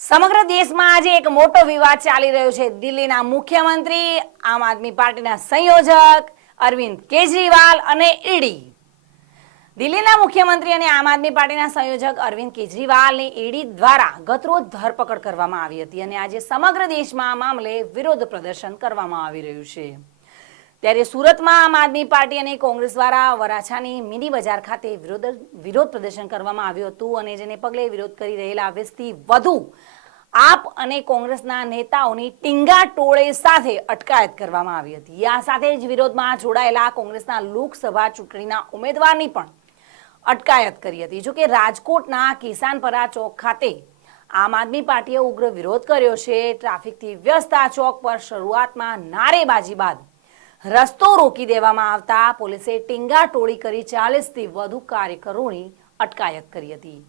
સમગ્ર દેશમાં આજે એક મોટો વિવાદ ચાલી રહ્યો છે. દિલ્હીના મુખ્યમંત્રી, આમ આદમી પાર્ટીના સંયોજક અરવિંદ કેજરીવાલ અને ઈડી. દિલ્હીના મુખ્યમંત્રી અને આમ આદમી પાર્ટીના સંયોજક અરવિંદ કેજરીવાલની ઈડી દ્વારા ગતરોજ ધરપકડ કરવામાં આવી હતી અને આજે સમગ્ર દેશમાં આ મામલે વિરોધ પ્રદર્શન કરવામાં આવી રહ્યું છે. ત્યારે સુરતમાં આમ આદમી પાર્ટી અને કોંગ્રેસ દ્વારા વરાછાની મિની બજાર ખાતે વિરોધ વિરોધ પ્રદર્શન કરવામાં આવ્યું હતું અને જેને પગલે વિરોધ કરી રહેલા વીસથી વધુ આપ અને કોંગ્રેસના નેતાઓની ટીંગા ટોળે સાથે અટકાયત કરવામાં આવી હતી. આ સાથે જ વિરોધમાં જોડાયેલા કોંગ્રેસના લોકસભા ચૂંટણીના ઉમેદવારની પણ અટકાયત કરી હતી. જોકે રાજકોટના કિસાનપરા ચોક ખાતે આમ આદમી પાર્ટીએ ઉગ્ર વિરોધ કર્યો છે. ટ્રાફિકથી વ્યસ્ત આ ચોક પર શરૂઆતમાં નારેબાજી બાદ રસ્તો રોકી દેવામાં આવતા પોલીસે ટીંગા ટોળી કરી ચાલીસથી વધુ કાર્યકરોની અટકાયત કરી હતી.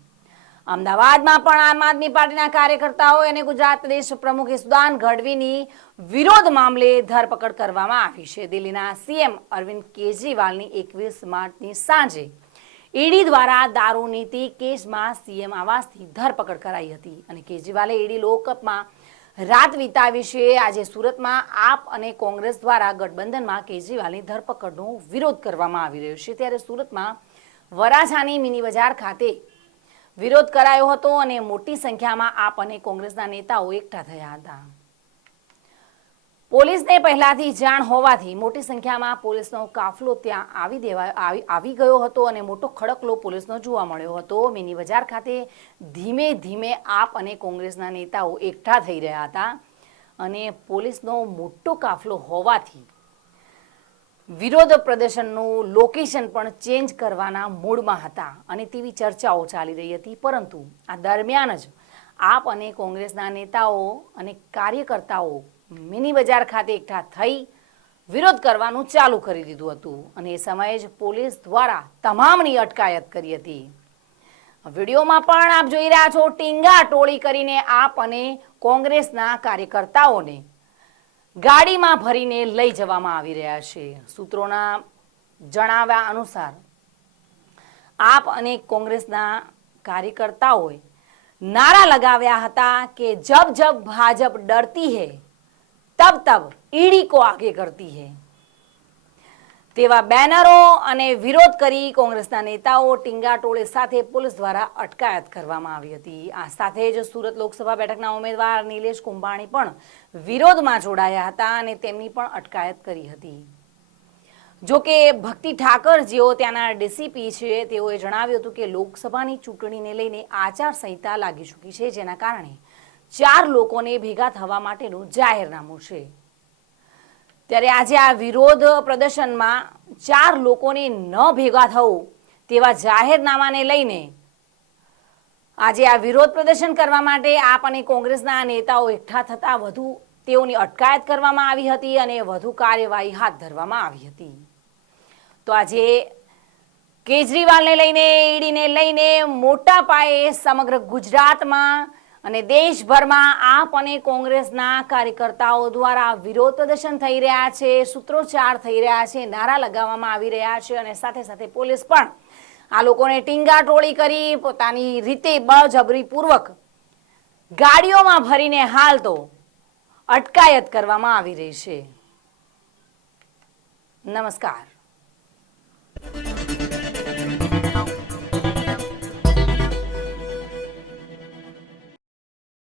અમદાવાદમાં પણ આમ આદમી પાર્ટીના કાર્યકર્તાઓ અને ગુજરાત પ્રદેશ પ્રમુખ ઈસુદાન ગઢવીની વિરોધ મામલે ધરપકડ કરવામાં આવી છે. દિલ્હીના સીએમ અરવિંદ કેજરીવાલની એકવીસ માર્ચની સાંજે ઈડી દ્વારા દારૂ નીતિ કેસમાં સીએમ આવાસથી ધરપકડ કરાઈ હતી અને કેજરીવાલે ઈડી લોકઅપમાં રાત વિતાવી છે. આજે સુરતમાં આપ અને કોંગ્રેસ દ્વારા ગઠબંધનમાં કેજરીવાલની ધરપકડનો વિરોધ કરવામાં આવી રહ્યો છે. ત્યારે સુરતમાં વરાછાની મિની બજાર ખાતે વિરોધ કરાયો હતો અને મોટી સંખ્યામાં આપ અને કોંગ્રેસના નેતાઓ એકઠા થયા હતા. પોલીસને પહેલાથી જાણ હોવાથી મોટી સંખ્યામાં પોલીસનો કાફલો ત્યાં આવી દેવા આવી ગયો હતો અને મોટો ખડકલો પોલીસનો જોવા મળ્યો હતો. મિની બજાર ખાતે ધીમે ધીમે આપ અને કોંગ્રેસના નેતાઓ એકઠા થઈ રહ્યા હતા અને પોલીસનો મોટો કાફલો હોવાથી વિરોધ પ્રદર્શનનું લોકેશન પણ ચેન્જ કરવાના મૂડમાં હતા અને તેવી ચર્ચાઓ ચાલી રહી હતી. પરંતુ આ દરમિયાન જ આપ અને કોંગ્રેસના નેતાઓ અને કાર્યકર્તાઓ મિની બજાર ખાતે એકઠા થઈ વિરોધ કરવાનું ચાલુ કરી દીધું હતું અને એ સમયે જ પોલીસ દ્વારા તમામની અટકાયત કરી હતી. વિડીયોમાં પણ આપ જોઈ રહ્યા છો, ટીંગા ટોળી કરીને આપ અને કોંગ્રેસના કાર્યકર્તાઓને ગાડીમાં ભરીને લઈ જવામાં આવી રહ્યા છે. સૂત્રોના જણાવ્યા અનુસાર, આપ અને કોંગ્રેસના કાર્યકર્તાઓએ નારા લગાવ્યા હતા કે જબ જબ ભાજપ ડરતી હૈ તબ તબ ઈડી કો આગે કરતી હે. તેવા બેનરો અને વિરોધ કરી કોંગ્રેસના નેતાઓ ટીંગાટોળે સાથે પોલીસ દ્વારા અટકાયત કરવામાં આવી હતી. આ સાથે જ સુરત લોકસભા બેઠકના ઉમેદવાર નિલેશ કુંભાણી પણ વિરોધમાં જોડાયા હતા અને તેમની પણ અટકાયત કરી હતી. જોકે ભક્તિ ઠાકર જેઓ ત્યાંના ડીસીપી છે, તેઓએ જણાવ્યું હતું કે લોકસભાની ચૂંટણીને લઈને આચારસંહિતા લાગી ચૂકી છે, જેના કારણે ચાર લોકોને ભેગા થવા માટેનું જાહેરનામું છે. ત્યારે આજે આ વિરોધ પ્રદર્શનમાં ચાર લોકોને ન ભેગા થવું તેવા જાહેરનામાને લઈને આજે આ વિરોધ પ્રદર્શન કરવા માટે આપ અને કોંગ્રેસના નેતાઓ એકઠા થતા વધુ તેઓની અટકાયત કરવામાં આવી હતી અને વધુ કાર્યવાહી હાથ ધરવામાં આવી હતી. તો આજે કેજરીવાલને લઈને, ઈડીને લઈને મોટા પાયે સમગ્ર ગુજરાતમાં અને દેશભરમાં આપ અને કોંગ્રેસના કાર્યકર્તાઓ દ્વારા વિરોધ પ્રદર્શન થઈ રહ્યા છે, સૂત્રોચ્ચાર થઈ રહ્યા છે, નારા લગાવવામાં આવી રહ્યા છે અને સાથે સાથે પોલીસ પણ આ લોકોને ટીંગા ટોળી કરી પોતાની રીતે બળજબરીપૂર્વક ગાડીઓમાં ભરીને હાલ તો અટકાયત કરવામાં આવી રહી છે. નમસ્કાર.